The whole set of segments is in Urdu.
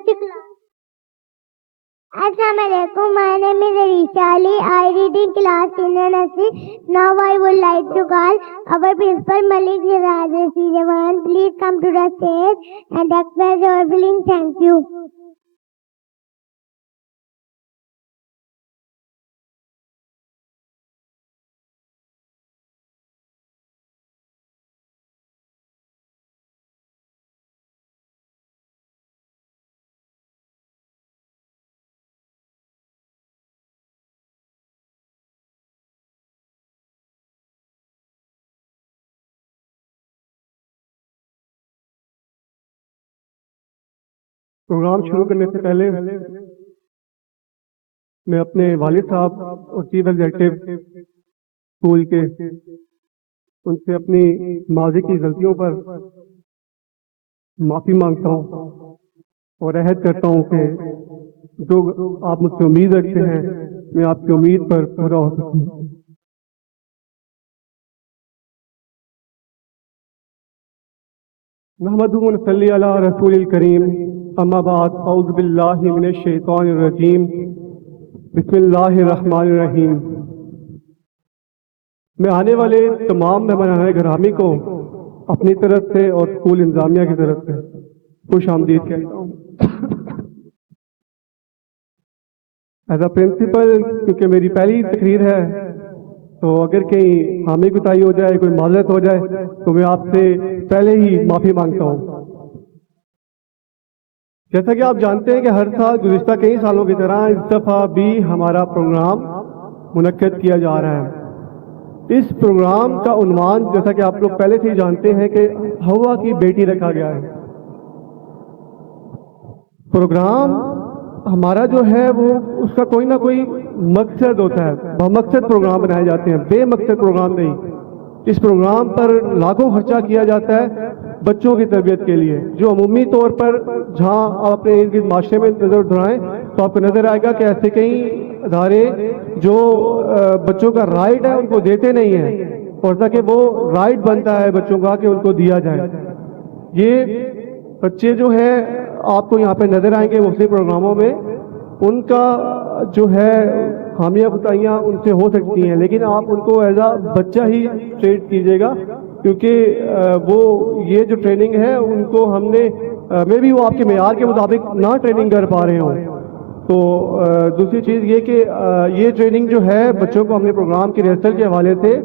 next class. Assalamu alaikum. My name is Arisha Ali. I read in class 10 nursery. Now I would like to call our principal Malik Raj Jawan. Please come to the stage and express your feelings. Thank you. Programme شروع کرنے سے پہلے میں اپنے والد صاحب اور چیف ایگزیکٹو اسکول کے ان سے اپنی ماضی کی غلطیوں پر معافی مانگتا ہوں اور عہد کرتا ہوں کہ جو آپ مجھ سے امید رکھتے ہیں میں آپ کی امید پر پورا ہو سکوں. نحمدہ و نصلی علی رسول الکریم. اما بعد اعوذ باللہ من الشیطان الرجیم. بسم اللہ الرحمن الرحیم. میں آنے والے تمام مہمان گرامی کو اپنی طرف سے اور اسکول انتظامیہ کی طرف سے خوش آمدید کہتا ہوں. ایز اے پرنسپل کیونکہ میری پہلی تقریر ہے تو اگر کہیں خامی کوتاہی ہو جائے کوئی معذرت ہو جائے تو میں آپ سے پہلے ہی معافی مانگتا ہوں. جیسا کہ آپ جانتے ہیں کہ ہر سال گزشتہ کئی سالوں کی طرح اس دفعہ بھی ہمارا پروگرام منعقد کیا جا رہا ہے. اس پروگرام کا عنوان جیسا کہ آپ لوگ پہلے سے ہی جانتے ہیں کہ ہوا کی بیٹی رکھا گیا ہے. پروگرام ہمارا جو ہے وہ اس کا کوئی نہ کوئی مقصد ہوتا ہے. بمقصد پروگرام بنائے جاتے ہیں, بے مقصد پروگرام نہیں. اس پروگرام پر لاکھوں خرچہ کیا جاتا ہے بچوں کی تربیت کے لیے, جو عمومی طور پر جہاں آپ اپنے ارد گرد معاشرے میں نظر دہرائیں تو آپ کو نظر آئے گا کہ ایسے کئی ادارے جو بچوں کا رائٹ ہے ان کو دیتے نہیں ہیں, اور تاکہ وہ رائٹ بنتا ہے بچوں کا کہ ان کو دیا جائے. یہ بچے جو ہیں آپ کو یہاں پہ نظر آئیں گے مختلف پروگراموں میں, ان کا جو ہے خامیاں کوتاہیاں ان سے ہو سکتی ہیں, لیکن آپ ان کو ایز اے بچہ ہی ٹریٹ کیجیے گا کیونکہ وہ یہ جو ٹریننگ ہے ان کو ہم نے میں بھی وہ آپ کے معیار کے مطابق نہ ٹریننگ کر پا رہے ہوں. تو دوسری چیز یہ کہ یہ ٹریننگ جو ہے بچوں کو ہم نے پروگرام کی ریہرسل کے حوالے سے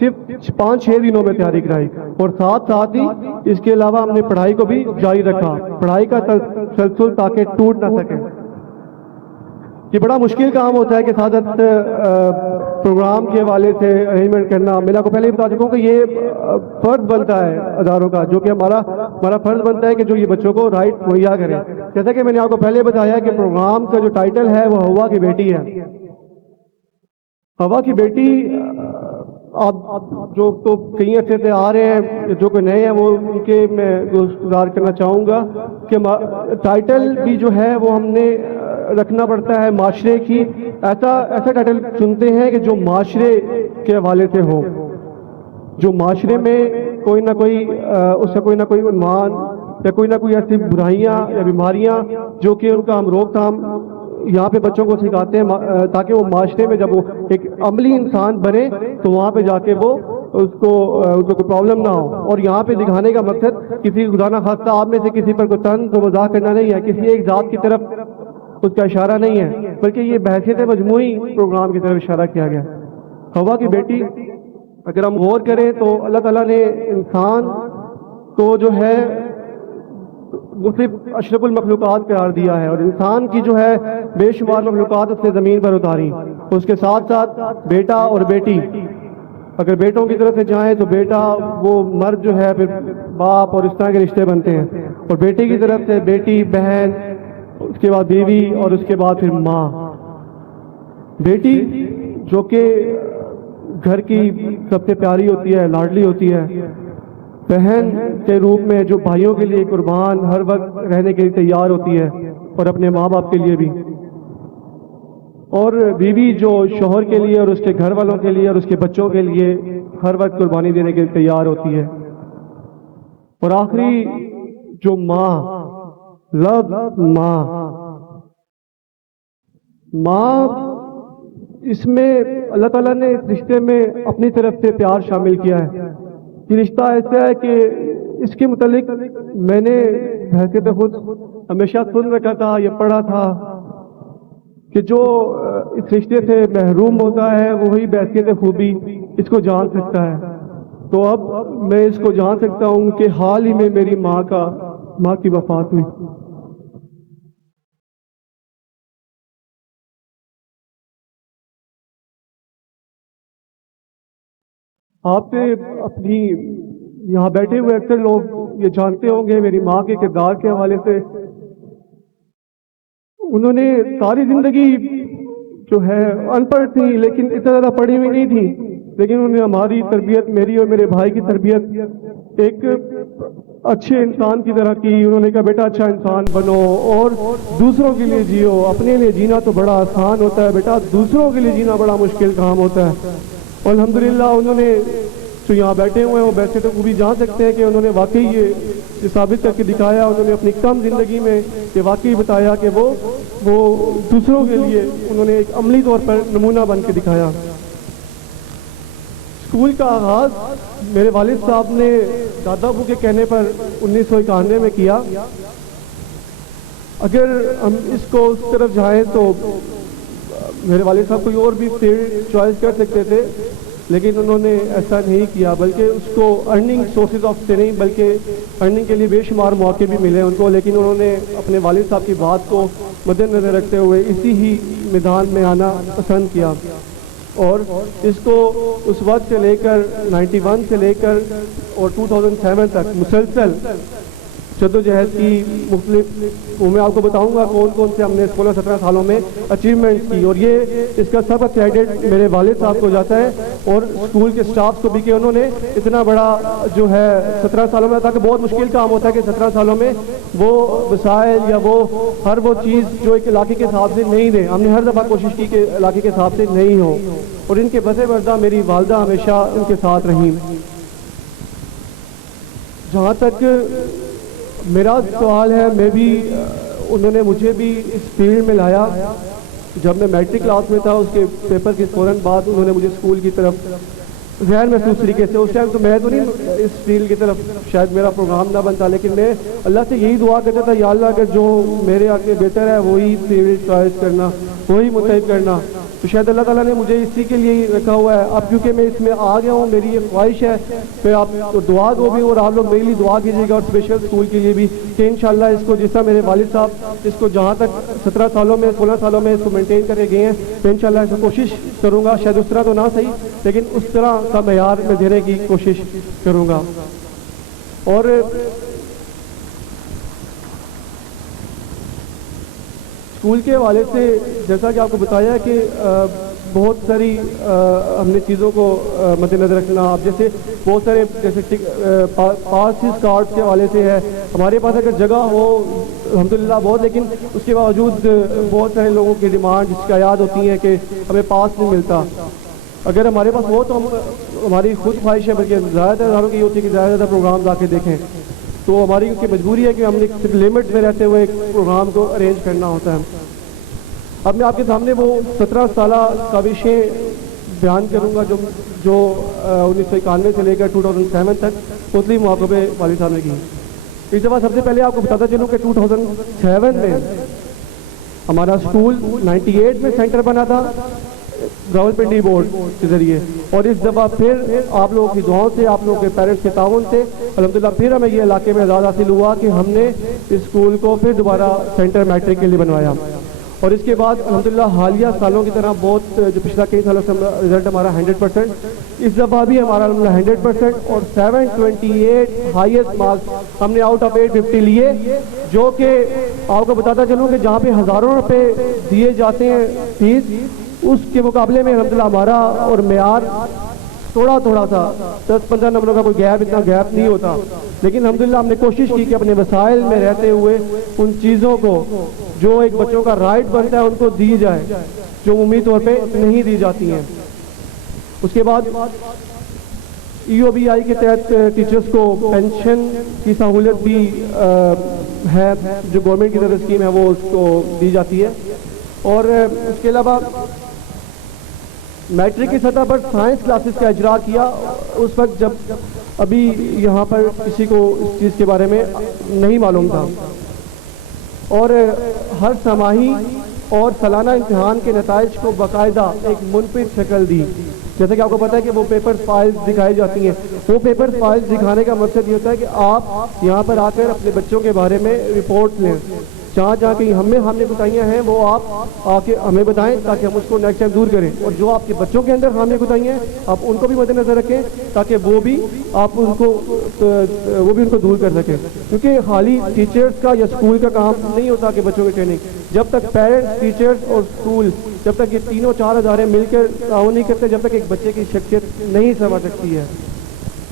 صرف 5-6 دنوں میں تیاری کرائی, اور ساتھ ہی اس کے علاوہ ہم نے پڑھائی کو بھی جاری رکھا, پڑھائی کا تسلسل تاکہ ٹوٹ نہ سکے. یہ بڑا مشکل کام ہوتا ہے کہ سعادت پروگرام کے حوالے سے ارینجمنٹ کرنا. میں آپ کو پہلے ہی بتا چکا ہوں کہ یہ فرض بنتا ہے اداروں کا, جو کہ ہمارا فرض بنتا ہے کہ جو یہ بچوں کو رائٹ مہیا کرے. جیسا کہ میں نے آپ کو پہلے بتایا کہ پروگرام کا جو ٹائٹل ہے وہ ہوا کی بیٹی ہے. ہوا کی بیٹی آپ جو تو کئی عرصے سے آ رہے ہیں, جو کہ نئے ہیں وہ ان کے میں گزار کرنا چاہوں گا کہ ٹائٹل بھی جو ہے وہ ہم نے رکھنا پڑتا ہے معاشرے کی. ایسا ٹائٹل چنتے ہیں کہ جو معاشرے کے حوالے سے ہو, جو معاشرے میں کوئی نہ کوئی اس سے کوئی نہ کوئی عنوان یا کوئی نہ کوئی ایسی برائیاں یا بیماریاں جو کہ ان کا ہم روک تھام یہاں پہ بچوں کو سکھاتے ہیں تاکہ وہ معاشرے میں جب وہ ایک عملی انسان بنے تو وہاں پہ جا کے وہ اس کو کوئی پرابلم نہ ہو. اور یہاں پہ دکھانے کا مقصد کسی خدا نہ خواستہ آپ میں سے کسی پر کوئی طنز و مذاق کرنا نہیں ہے, کسی ایک ذات کی طرف اس کا اشارہ نہیں ہے, بلکہ یہ بحثیت مجموعی پروگرام کی طرف اشارہ کیا گیا. ہوا کی بیٹی اگر ہم غور کریں تو اللہ تعالیٰ نے انسان کو جو ہے مختلف اشرف المخلوقات قرار دیا ہے, اور انسان کی جو ہے بے شمار مخلوقات اس نے زمین پر اتاری. اس کے ساتھ ساتھ بیٹا اور بیٹی, اگر بیٹوں کی طرف سے جائیں تو بیٹا وہ مرد جو ہے پھر باپ اور اس طرح کے رشتے بنتے ہیں, اور بیٹی کی طرف سے بیٹی, بہن, اس کے بعد بیوی, اور اس کے بعد پھر ماں. بیٹی جو کہ گھر کی سب سے پیاری ہوتی ہے, لاڈلی ہوتی ہے, بہن کے روپ میں جو بھائیوں کے لیے قربان ہر وقت رہنے کے لیے تیار ہوتی ہے, اور اپنے ماں باپ کے لیے بھی. اور بیوی جو شوہر کے لیے اور اس کے گھر والوں کے لیے اور اس کے بچوں کے لیے ہر وقت قربانی دینے کے لیے تیار ہوتی ہے. اور آخری جو ماں لفظ ماں، ماں، اس میں اللہ تعالیٰ نے اس رشتے میں اپنی طرف سے پیار شامل کیا ہے. یہ رشتہ ایسا ہے کہ اس کے متعلق میں نے حیثیت خود ہمیشہ سن رکھا تھا، یہ پڑھا تھا کہ جو اس رشتے سے محروم ہوتا ہے وہی بحیثیت خوبی اس کو جان سکتا ہے. تو اب میں اس کو جان سکتا ہوں کہ حال ہی میں میری ماں کی وفات ہوئی. آپ سے اپنی یہاں بیٹھے ہوئے اکثر لوگ یہ جانتے ہوں گے میری ماں کے کردار کے حوالے سے. انہوں نے ساری زندگی جو ہے ان پڑھ تھی، لیکن اتنا زیادہ پڑھی ہوئی نہیں تھی، لیکن انہوں نے ہماری تربیت، میری اور میرے بھائی کی تربیت ایک اچھے انسان کی طرح کی. انہوں نے کہا بیٹا اچھا انسان بنو اور دوسروں کے لیے جیو. اپنے لیے جینا تو بڑا آسان ہوتا ہے بیٹا، دوسروں کے لیے جینا بڑا مشکل کام ہوتا ہے. اور الحمدللہ انہوں نے جو یہاں بیٹھے ہوئے ہیں وہ ویسے تو وہ بھی جان سکتے ہیں کہ انہوں نے واقعی یہ ثابت کر کے دکھایا. انہوں نے اپنی کم زندگی میں یہ واقعی بتایا کہ وہ دوسروں کے لیے انہوں نے ایک عملی طور پر نمونہ بن کے دکھایا. اسکول کا آغاز میرے والد صاحب نے دادا ابو کے کہنے پر 1991 میں کیا. اگر ہم اس کو اس طرف جائیں تو میرے والد صاحب کوئی اور بھی فیلڈ چوائس کر سکتے تھے، لیکن انہوں نے ایسا نہیں کیا، بلکہ اس کو ارننگ سورسز آف سے نہیں بلکہ ارننگ کے لیے بے شمار موقع بھی ملے ان کو، لیکن انہوں نے اپنے والد صاحب کی بات کو مد نظر رکھتے ہوئے اسی ہی میدان میں آنا پسند کیا. اور اس کو اس وقت سے لے کر 91 سے لے کر اور 2007 تک مسلسل جدوجہد کی مختلف میں آپ کو بتاؤں گا کون کون سے ہم نے 16-17 سالوں میں اچیومنٹس کی. اور یہ اس کا سب کریڈٹ میرے والد صاحب کو جاتا ہے اور اسکول کے اسٹاف کو بھی کہ انہوں نے اتنا بڑا جو ہے 17 سالوں میں، تاکہ بہت مشکل کام ہوتا ہے کہ 17 سالوں میں وہ وسائل یا وہ ہر وہ چیز جو ایک علاقے کے حساب سے نہیں دیں. ہم نے ہر دفعہ کوشش کی کہ علاقے کے حساب سے نہیں ہو، اور ان کے بسے بردہ میری والدہ ہمیشہ ان کے ساتھ رہیں. جہاں تک میرا سوال ہے، میں بھی انہوں نے مجھے بھی اس فیلڈ میں لایا. جب میں میٹرک کلاس میں تھا اس کے پیپر کے فوراً بعد انہوں نے مجھے اسکول کی طرف غیر محسوس طریقے سے، اس ٹائم تو میں تو نہیں اس فیلڈ کی طرف شاید میرا پروگرام نہ بنتا، لیکن میں اللہ سے یہی دعا کرتا تھا یا اللہ اگر جو میرے آگے بہتر ہے وہی فیلڈ چوائس کرنا، وہی منتخب کرنا. تو شاید اللہ تعالیٰ نے مجھے اسی کے لیے ہی رکھا ہوا ہے. اب کیونکہ میں اس میں آ گیا ہوں، میری یہ خواہش ہے کہ آپ دعا دو بھی اور آپ لوگ میرے لیے دعا کیجیے گا، اور اسپیشل اسکول کے لیے بھی کہ انشاءاللہ اس کو جس طرح میرے والد صاحب اس کو جہاں تک 17 سالوں میں 16 سالوں میں اس کو مینٹین کرے گئے ہیں، میں انشاءاللہ اس کو کوشش کروں گا. شاید اس طرح تو نہ صحیح، لیکن اس طرح کا معیار میں دینے کی کوشش کروں گا. اور اسکول کے حوالے سے جیسا کہ آپ کو بتایا کہ بہت ساری ہم نے چیزوں کو مد نظر رکھنا. اب جیسے بہت سارے جیسے پاسز کارڈ کے حوالے سے ہے، ہمارے پاس اگر جگہ ہو الحمدللہ بہت، لیکن اس کے باوجود بہت سارے لوگوں کی ڈیمانڈ شکایات ہوتی ہیں کہ ہمیں پاس نہیں ملتا. اگر ہمارے پاس ہو تو ہماری خود خواہش ہے، بلکہ زیادہ تر اداروں کی یہ ہوتی ہے کہ زیادہ زیادہ پروگرام آ کے دیکھیں، تو ہماری کی مجبوری ہے کہ ہم نے صرف لمٹ میں رہتے ہوئے ایک پروگرام کو ارینج کرنا ہوتا ہے. اب میں آپ کے سامنے وہ 17 سالہ کاوشیں بیان کروں گا جو 1991 سے لے کر 2007 تک مختلف مواقع پہ والد صاحب نے کی. اس دفعہ سب سے پہلے آپ کو بتاتا چلوں کہ 2007 میں ہمارا اسکول 98 میں سینٹر بنا تھا راولپنڈی بورڈ کے ذریعے، اور اس دفعہ پھر آپ لوگوں کی دعاؤں سے، آپ لوگوں کے پیرنٹس کے تعاون سے الحمدللہ پھر ہمیں یہ علاقے میں اعزاز حاصل ہوا کہ ہم نے اس اسکول کو پھر دوبارہ سینٹر میٹرک کے لیے بنوایا. اور اس کے بعد الحمدللہ حالیہ سالوں کی طرح بہت جو پچھلا کئی سالوں سے رزلٹ ہمارا 100%، اس دفعہ بھی ہمارا الحمدللہ 100% اور 728 ہائیسٹ مارکس ہم نے آؤٹ آف 850 لیے، جو کہ آپ کو بتاتا چلوں کہ جہاں پہ ہزاروں روپے دیے جاتے ہیں فیس، اس کے مقابلے میں الحمدللہ ہمارا اور معیار تھوڑا سا 10-15 نمبروں کا کوئی گیپ، اتنا گیپ نہیں ہوتا. لیکن الحمدللہ ہم نے کوشش کی کہ اپنے وسائل میں رہتے ہوئے ان چیزوں کو جو ایک بچوں کا رائٹ بنتا ہے ان کو دی جائے جو عمومی طور پہ نہیں دی جاتی ہیں. اس کے بعد EOBI کے تحت ٹیچرز کو پینشن کی سہولت بھی ہے جو گورنمنٹ کی طرف اسکیم ہے وہ اس کو دی جاتی ہے. اور اس کے علاوہ میٹرک کی سطح پر سائنس کلاسز کا اجرا کیا اس وقت جب ابھی یہاں پر کسی کو اس چیز کے بارے میں نہیں معلوم تھا. اور ہر سماہی اور سالانہ امتحان کے نتائج کو باقاعدہ ایک منفرد شکل دی. جیسا کہ آپ کو پتہ ہے کہ وہ پیپر فائلز دکھائی جاتی ہیں. وہ پیپر فائلز دکھانے کا مقصد یہ ہوتا ہے کہ آپ یہاں پر آ کر اپنے بچوں کے بارے میں رپورٹ لیں. جہاں جہاں کہیں ہمیں کوتاہیاں ہیں وہ آپ آ کے ہمیں بتائیں تاکہ ہم اس کو نیکسٹ ٹائم دور کریں. اور جو آپ کے بچوں کے اندر خامیاں کوتاہیاں ہیں آپ ان کو بھی مد نظر رکھیں تاکہ وہ بھی ان کو دور کر سکیں. کیونکہ خالی ٹیچرز کا یا اسکول کا کام نہیں ہوتا کہ بچوں کی ٹریننگ. جب تک پیرنٹس، ٹیچرز اور اسکول جب تک یہ تینوں چار ادارے مل کر تعاون نہیں کرتے جب تک ایک بچے کی شخصیت نہیں سنور سکتی ہے.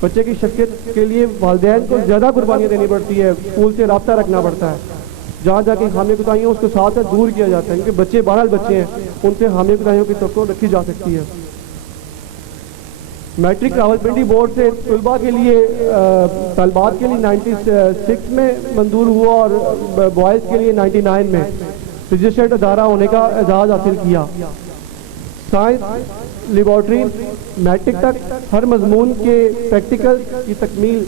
بچے کی شخصیت کے لیے والدین کو زیادہ قربانیاں دینی پڑتی ہے. اسکول سے رابطہ رکھنا پڑتا ہے. جہاں جا کے خامیاں کوتاہیاں اس کو ساتھ دور کیا جاتا ہے. کیونکہ بچے بہرحال بچے ہیں ان سے خامیاں کوتاہیوں کی توقع رکھی جا سکتی ہے. میٹرک راولپنڈی بورڈ سے طلباء کے لیے طالبات کے لیے 96 میں منظور ہوا اور بوائز کے لیے 99 میں رجسٹرڈ ادارہ ہونے کا اعزاز حاصل کیا. سائنس لیبارٹری میٹرک تک ہر مضمون کے پریکٹیکل کی تکمیل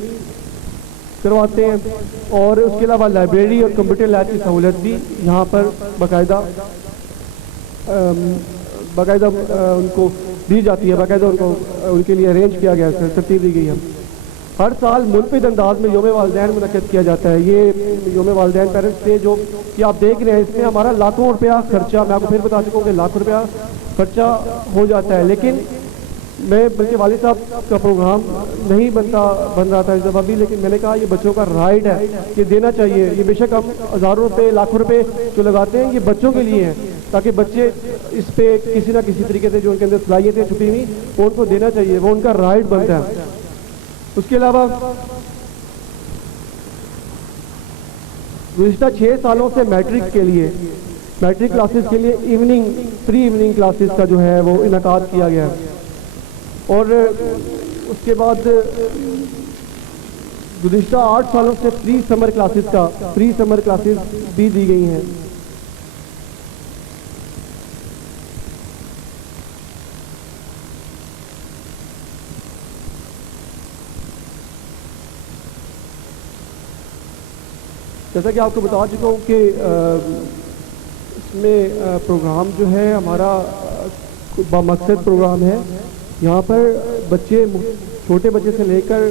کرواتے ہیں. اور اس کے علاوہ لائبریری اور کمپیوٹر لیب کی سہولت بھی یہاں پر باقاعدہ ان کو دی جاتی ہے. باقاعدہ ان کے لیے ارینج کیا گیا ہے، ترتیب دی گئی ہے. ہر سال منفرد انداز میں یوم والدین منعقد کیا جاتا ہے. یہ یوم والدین پیرنٹس ڈے جو کہ آپ دیکھ رہے ہیں اس میں ہمارا لاکھوں روپیہ خرچہ، میں آپ کو پھر بتا چکا ہوں کہ لاکھوں روپیہ خرچہ ہو جاتا ہے. لیکن میں بلکہ والد صاحب کا پروگرام نہیں بن رہا تھا اس دفعہ بھی، لیکن میں نے کہا یہ بچوں کا رائٹ ہے، یہ دینا چاہیے. یہ بے شک ہم ہزاروں روپے لاکھوں روپے جو لگاتے ہیں یہ بچوں کے لیے ہیں تاکہ بچے اس پہ کسی نہ کسی طریقے سے جو ان کے اندر صلاحیتیں چھپی ہوئی وہ ان کو دینا چاہیے، وہ ان کا رائٹ بنتا ہے. اس کے علاوہ گزشتہ 6 سالوں سے میٹرک کلاسز کے لیے پری ایوننگ کلاسز کا جو ہے وہ انعقاد کیا گیا ہے. اور اس کے بعد گزشتہ 8 سالوں سے پری سمر کلاسز بھی دی گئی ہیں. جیسا کہ آپ کو بتا چکا ہوں کہ اس میں پروگرام جو ہے ہمارا بامقصد پروگرام ہے. یہاں پر بچے چھوٹے بچے سے لے کر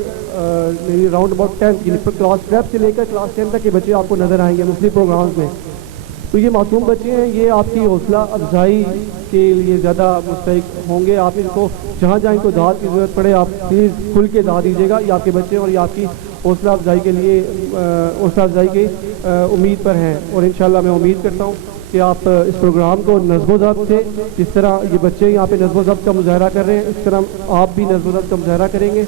راؤنڈ اباؤٹ 10 یعنی کلاس 12 سے لے کر کلاس 10 تک کے بچے آپ کو نظر آئیں گے مختلف پروگرامز میں. تو یہ معصوم بچے ہیں، یہ آپ کی حوصلہ افزائی کے لیے زیادہ مستحق ہوں گے. آپ ان کو جہاں ان کو داد کی ضرورت پڑے آپ پلیز کھل کے داد دیجیے گا. یہ آپ کے بچے اور یہ آپ کی حوصلہ افزائی کے لیے کی امید پر ہیں. اور انشاءاللہ میں امید کرتا ہوں کہ آپ اس پروگرام کو نظم و ضبط سے، جس طرح یہ بچے یہاں پہ نظم و ضبط کا مظاہرہ کر رہے ہیں اس طرح آپ بھی نظم و ضبط کا مظاہرہ کریں گے.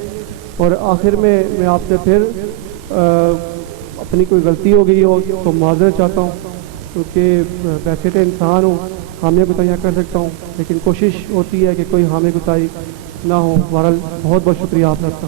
اور آخر میں آپ سے پھر اپنی کوئی غلطی ہو گئی ہو تو معذرت چاہتا ہوں، کیونکہ ویسے تو انسان ہوں، خامیاں کوتاہیاں کر سکتا ہوں، لیکن کوشش ہوتی ہے کہ کوئی خامی کوتاہی نہ ہو. بہرحال بہت بہت شکریہ آپ کا.